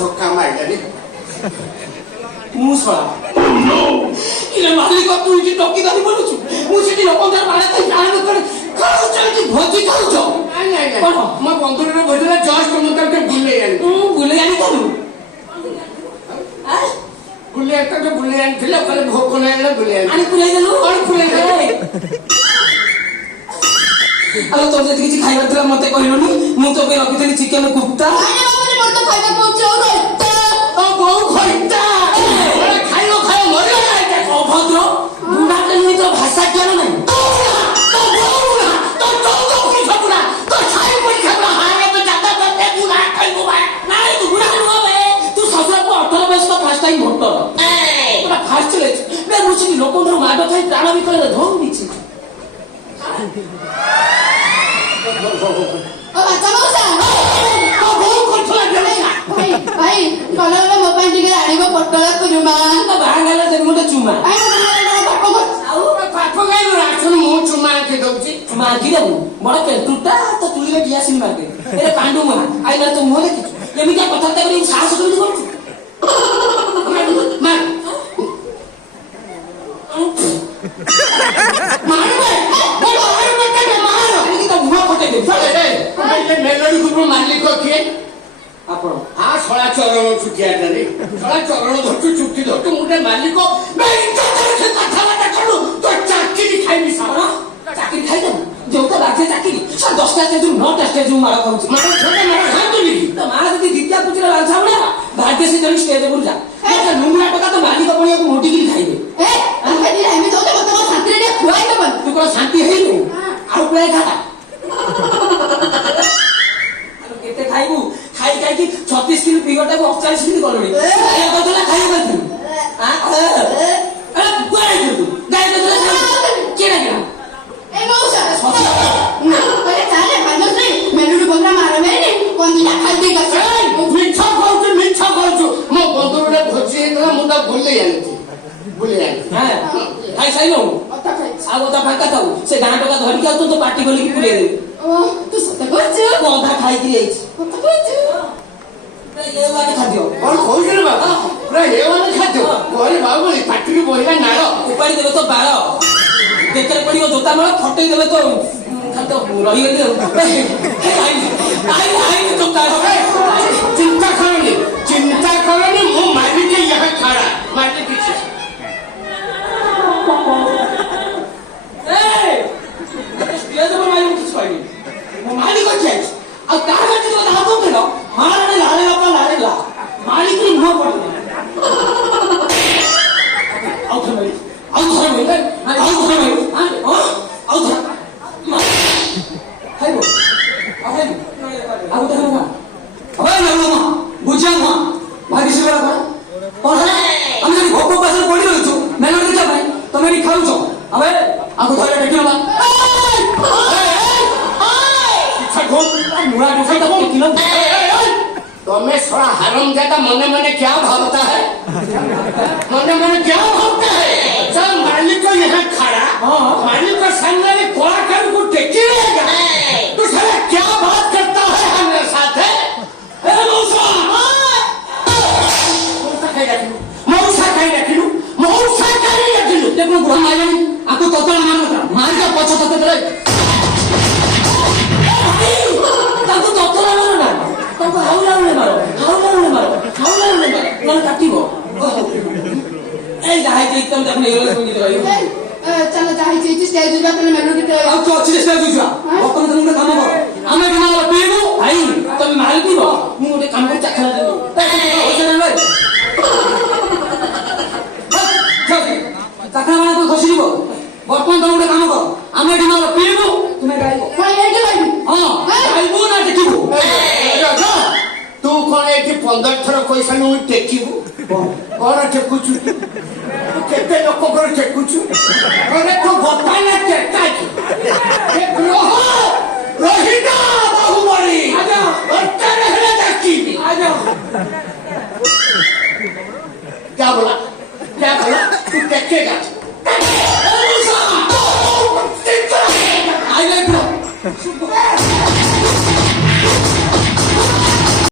ଧକ୍କା ମାରିଲାନି ମୁଁ ଶଳା ଇରେ ମାଲିକ ତୁ ଏଠି ଟକିଦାରି ବୋଲୁଛୁ ମୁଁ ସେଠି ଲୋକଙ୍କର ବାଡା ଖାଇ ପ୍ରାଣ କରି ଖାଉଛ ଏଠି ଭୋଜି ଖାଉଛ ନାଇଁ ମୋ ବନ୍ଧୁର ଭୋଜିରେ ଜଷ୍ଟ ମୁଁ ତାକୁ ବୁଲେଇ ଆଣି ତୁ ବୁଲେଇ ଆଣି କଲୁ ବୁଲେଇ ଆଣିଥିଲେ କହିଲେ ଭୋକ ନାହିଁ ବୁଲେଇ ଆଣି ବୁଲେଇ ଦେଲୁ ବୁଲେଇ ଦେଲେ ଆଉ ତୋର ଯଦି କିଛି ଖାଇବାର ଥିଲା ମତେ କହିଲୁନି ମୁଁ ତୋ ପାଇଁ ରଖିଥିଲି ଚିକେନ କୁପ୍ତା ବୋଉ ଖଇତା ଖାଇବ ମରିବ ଅଭଦ୍ର ବୁଢା ନୁହେଁ ତୋ ଭାଷା ଜ୍ଞାନ ନାହିଁ ଲୋକଙ୍କର ମାଡ ଖାଇ ପ୍ରାଣ ବିକଳରେ ଧଉଡ଼ିଛି ମୋ ପାଇଁ ଟିକେ ଆଣିବ ପୋଟଳ କୁରୁମା ବାହାଘର ଗୋଟେ ଚୁମା ମୁଁ ଚୁମା ଆଙ୍କି ଦଉଛି ଚୁମା ଆଙ୍କି ଦେବୁ ବଡ କେଣ୍ଟୁଟା ତ ତୁଳିରେ ଡିଆସିନି ମାର୍କେ ଏରେ କାଣ୍ଡୁ ମୁହାଁ ଆଇଲା ତୁ ମୁହଁ ଦେଖିଛୁ ଏମିତିଆ କଥାବାର୍ତ୍ତା କରି ସାହସ କେମିତି କରୁଛୁ ମାଲିକ କିଏ ଆପଣ ଶଳା ଚରଣ ଛୁଟିଆଟାରେ ଶଳା ଚରଣ ଧରୁଛୁ ଚୁଟି ଧରୁଛୁ ମୁଁ ଗୋଟେ ମାଲିକ କଥାବାର୍ତ୍ତା କଲୁ ତ ଚାକିରି ଖାଇବି ସାରା ଚାକିରି ଖାଇଦେବୁ ଯୋଉଟା ବାଧ୍ୟ ଚାକିରି 10ଟା ଷ୍ଟେଜରୁ 9ଟା ଷ୍ଟେଜରୁ ମାଡ଼ ଖାଉଛି ମାଡ଼ ଖାଆନ୍ତୁନି ତ ମା ଯଦି ଦ୍ୱିତୀୟ ପୁଚିର ଲାଞ୍ଚା ଭଳିଆ ଭାଗ୍ୟ ସେ ଜଣେ ଷ୍ଟେଜ ଉପରୁ ଯା ନୁଙ୍ଗରା ଟଙ୍କା ତ ମାଲିକ ପଡ଼ିବାକୁ ମୋଟିକିରି ଖାଇବେ ତୁ କଣ ଶାନ୍ତି ହେଇନୁ ଆଉ ପୁଳାଏ ଖା କେତେ ଖାଇବୁ ଖାଇ ଖାଇକି 36 କିଲୋ ଫିଗରଟାକୁ 48 କିଲୋ କଲୁଣି ଖାଇବୁ ମିଛ କହୁଛୁ ମୋ ବନ୍ଧୁରେ ଭୋଜି ହେଇଥିଲା ମୁଁ ତାକୁ ବୁଲେଇ ଆଣିଛି ଖାଇସାଇଲୁ ଆଉ ଅଧା ଫାଙ୍କା ଥାଉ ସେ ଗାଁ ଟଙ୍କା ଧରିକି ଆଉ ତୁ ପାଟି କରିକି ପୁରେଇ ଦେବୁ ଅଧା ଖାଇକି ଯାଇଛି ଖାଦ୍ୟ କଣ କହୁଛୁ ବାବା ପୁରା ଏମାନେ ଖାଦ୍ୟ ଘରେ ବାବୁ ପାଟିରୁ ବହିଲା ନାଳ ଉପାଡ଼ି ଦେବେ ତ ବାଳ ବେକରେ ପଡିବ ଜୋତା ମଳ ଫଟେଇ ଦେବେ ତ ରହିଗଲି ଚିନ୍ତା କରନି ମୁଁ ମାଲିକ यहाँ खड़ा मालिक କିଛି ମାଲିକ ଚାଇଛି ଆଉ କାହା ମାଟି କଥା ଭାବୁଥିଲ ମାରେ ଲାଳେ ବାପା ଲାଳେ ଲା ମାଲିକ ନୁହଁ ପଡେ ଆଉ ଥରେ ଆଉ ଥରେ ଆଉ ଥରେ ଆଉ ଥରେ ଖାଇବ ଆଉ ଥରେ ବୁଝା ନୁହଁ ଭାଗିସି କଣ ଆମେ ଯଦି ଭୋକ ପାଶରେ ପଡି ରହିଛୁ ମେଲୋଡି ଦେଖିବା ପାଇଁ ତମେ ଏଠି ଖାଉଛ ଆମେ ଆକୁ ଧରେ ଟେକି ନବା तुम्हें थोड़ा हरम ज्यादा मने मने क्या भावता है मने मने क्या भावता है जब मालिक को यहाँ खड़ा मालिक को सामने में कोड़ा कर को टेकी रहेगा तो साला क्या बात करता है हमारे साथ है मौसा खाई रखिलू देखो बुढ़ा मारी आपको तोता मार का पछ तोते दे ତାକୁ ତତଲା ମାର ନା ତାକୁ ହାଉଲାଉଲେ ମାର ନହେଲେ କାଟିବ ଏଇ ଯାହା ହେଇଛି ତମେ ତାକୁ ନେଇଗଲେ ସଙ୍ଗୀତ ରହିବ ଚାଲ ଯାହା ହେଇଛି ଷ୍ଟେଜ ଯିବା ତାହେଲେ ମେଲୋଡି ଆଉ ତୁ ଅଛି ଷ୍ଟେଜ ଯିବା ବର୍ତ୍ତମାନ ତମେ ଗୋଟେ କାମ କର ଆମେ ଏଠି ମାଲ ପିଇବୁ ଭାଇ ତମେ ମାଲ ପିଇବ ମୁଁ ଗୋଟେ କାମ କରି ଚାଖଣା ଦେବି ଚାଖଣା ମାନେ ତୁ ଖସିଯିବ ବର୍ତ୍ତମାନ ତମେ ଗୋଟେ କାମ କର ଆମେ ଏଠି ମାଲ ପିଇବୁ ତୁମେ ଗାଇବ ଗାଇବୁ ନା ଦେଖିବୁ तू कौन है 15 थर पैसा नु टेकिबू कौन टेकुचु केते लोक को टेकुचु अरे तू बताना टेका की रोहिता